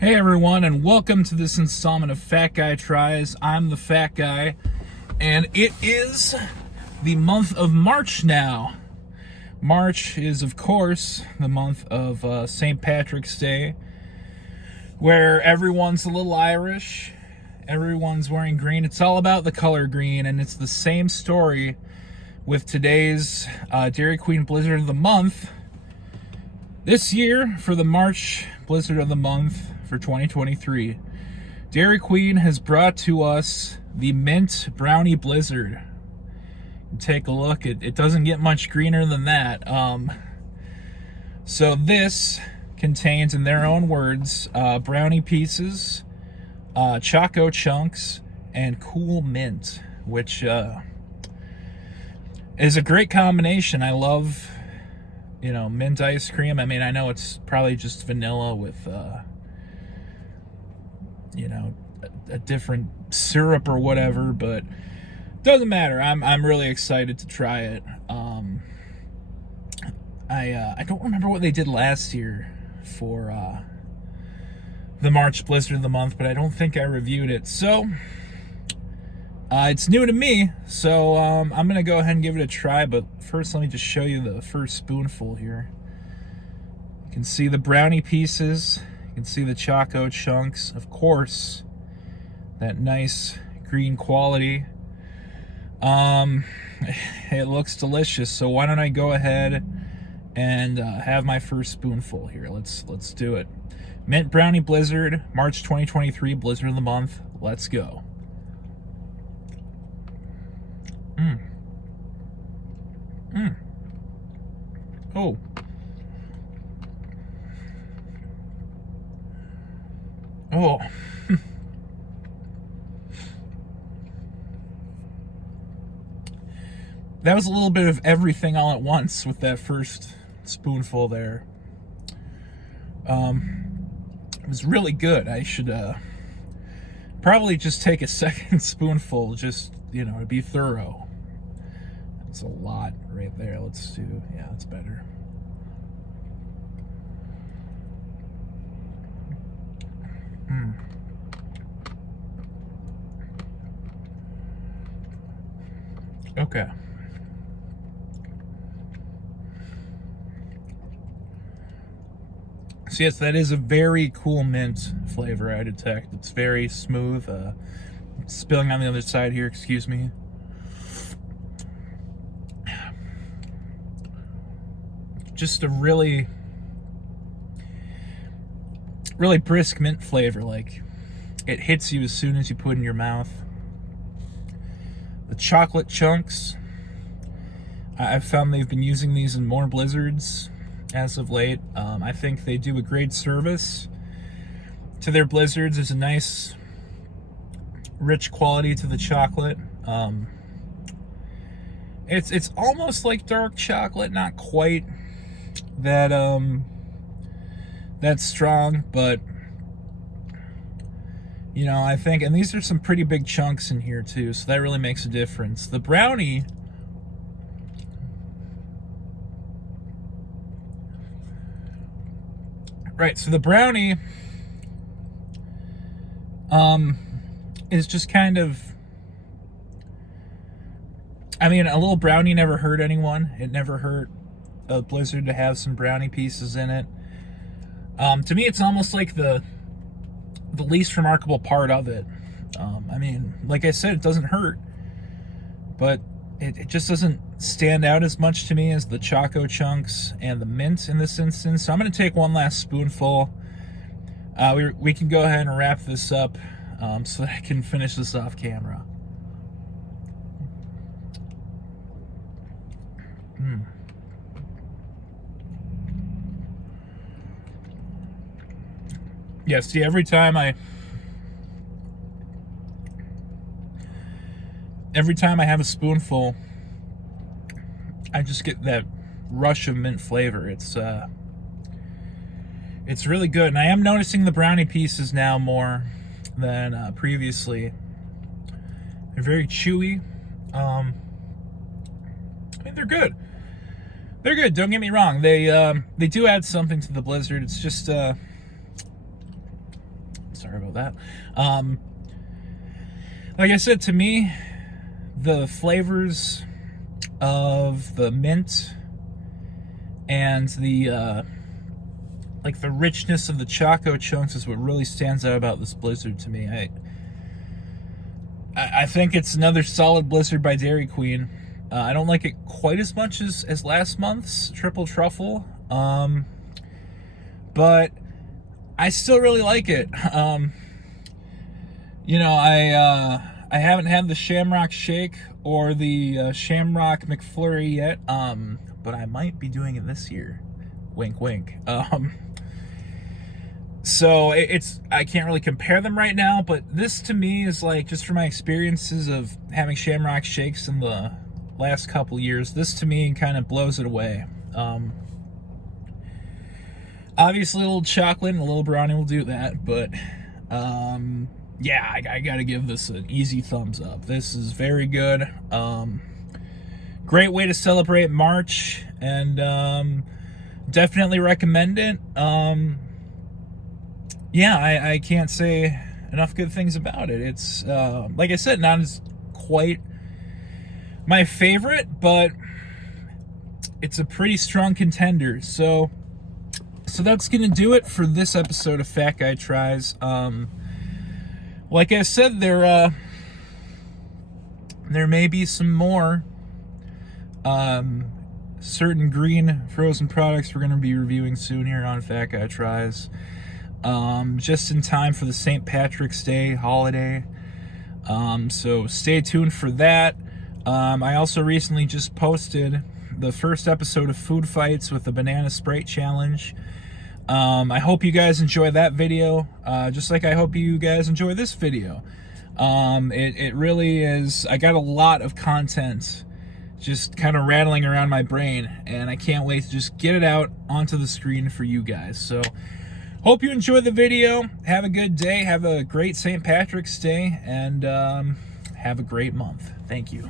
Hey everyone, and welcome to this installment of Fat Guy Tries. I'm the Fat Guy, and it is the month of March now. March is, of course, the month of St. Patrick's Day, where everyone's a little Irish, everyone's wearing green. It's all about the color green, and it's the same story with today's Dairy Queen Blizzard of the Month. This year, for the March Blizzard of the Month for 2023, Dairy Queen has brought to us the Mint Brownie Blizzard. Take a look. It doesn't get much greener than that. So this contains, in their own words, brownie pieces, choco chunks, and cool mint, which is a great combination. I love, mint ice cream. I mean, I know it's probably just vanilla with, a different syrup or whatever, but doesn't matter. I'm really excited to try it. I don't remember what they did last year for the March Blizzard of the Month, but I don't think I reviewed it. So it's new to me, so I'm gonna go ahead and give it a try. But first, let me just show you the first spoonful here. You can see the brownie pieces. You can see the choco chunks. Of course, that nice green quality. It looks delicious. So why don't I go ahead and have my first spoonful here? Let's do it. Mint Brownie Blizzard, March 2023, Blizzard of the Month. Let's go. Oh. Oh. That was a little bit of everything all at once with that first spoonful there. It was really good. I should probably just take a second spoonful just, to be thorough. That's a lot right there. Let's do, yeah, that's better. Okay. So yes, that is a very cool mint flavor I detect. It's very smooth. Spilling on the other side here, excuse me. Just a really brisk mint flavor. Like, it hits you as soon as you put it in your mouth. The chocolate chunks, I've found they've been using these in more blizzards as of late. I think they do a great service to their blizzards. There's a nice rich quality to the chocolate. It's almost like dark chocolate, not quite that that's strong, but I think, and these are some pretty big chunks in here too, so that really makes a difference. The brownie, right, so the brownie is just kind of, a little brownie never hurt anyone. It never hurt a blizzard to have some brownie pieces in it. To me, it's almost like the least remarkable part of it. Like I said, it doesn't hurt, but it just doesn't stand out as much to me as the choco chunks and the mint in this instance. So I'm going to take one last spoonful. We can go ahead and wrap this up so that I can finish this off camera. Yeah, see, every time I have a spoonful, I just get that rush of mint flavor. It's really good, and I am noticing the brownie pieces now more than previously. They're very chewy. They're good. They're good. Don't get me wrong. They do add something to the blizzard. It's just Sorry about that. Like I said, to me, the flavors of the mint and the like the richness of the Choco Chunks is what really stands out about this Blizzard to me. I think it's another solid Blizzard by Dairy Queen. I don't like it quite as much as last month's Triple Truffle, but I still really like it. You know, I haven't had the Shamrock Shake or the Shamrock McFlurry yet, but I might be doing it this year. Wink, wink. So I can't really compare them right now, but this to me is like, just from my experiences of having Shamrock Shakes in the last couple years, this to me kind of blows it away. Obviously a little chocolate and a little brownie will do that, but yeah, I gotta give this an easy thumbs up. This is very good. Great way to celebrate March, and definitely recommend it. Yeah, I can't say enough good things about it. It's, like I said, not as quite my favorite, but it's a pretty strong contender. So that's going to do it for this episode of Fat Guy Tries. Like I said, there may be some more certain green frozen products we're going to be reviewing soon here on Fat Guy Tries. Just in time for the St. Patrick's Day holiday. So stay tuned for that. I also recently just posted the first episode of Food Fights with the Banana Sprite Challenge. I hope you guys enjoy that video, just like I hope you guys enjoy this video. It really is, I got a lot of content just kind of rattling around my brain, and I can't wait to just get it out onto the screen for you guys. So hope you enjoyed the video. Have a good day. Have a great St. Patrick's Day, and have a great month. Thank you.